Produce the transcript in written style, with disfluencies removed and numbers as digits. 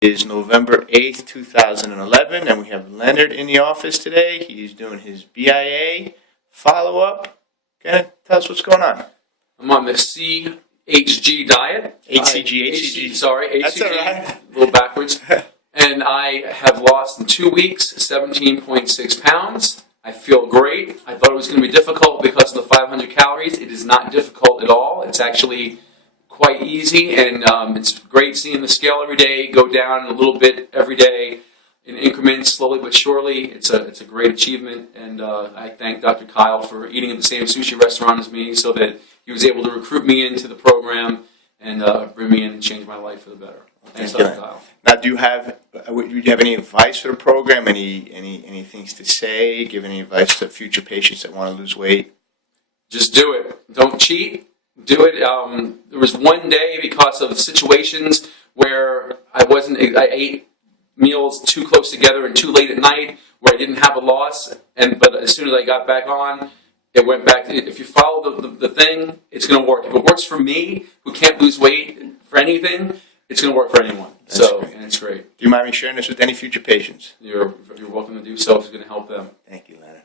Is November 8th, 2011, and we have Leonard in the office today. He's doing his BIA follow-up. Can you tell us what's going on? I'm on the CHG diet. HCG. Sorry, That's HCG. all right. A little backwards. And I have lost in 2 weeks 17.6 pounds. I feel great. I thought it was going to be difficult because of the 500 calories. It is not difficult at all. It's actually quite easy, and it's great seeing the scale every day go down a little bit every day in increments, slowly but surely. It's a great achievement, and I thank Dr. Kyle for eating at the same sushi restaurant as me so that he was able to recruit me into the program and bring me in and change my life for the better. Thanks, Dr. Kyle. Now, do you have any advice for the program? Any things to say? Give any advice to future patients that want to lose weight? Just do it. Don't cheat. Do it. There was one day because of situations where I ate meals too close together and too late at night where I didn't have a loss. But as soon as I got back on, it went back. If you follow the thing, it's going to work. If it works for me, who can't lose weight for anything, it's going to work for anyone. And it's great. Do you mind me sharing this with any future patients? You're welcome to do so if it's going to help them. Thank you, Leonard.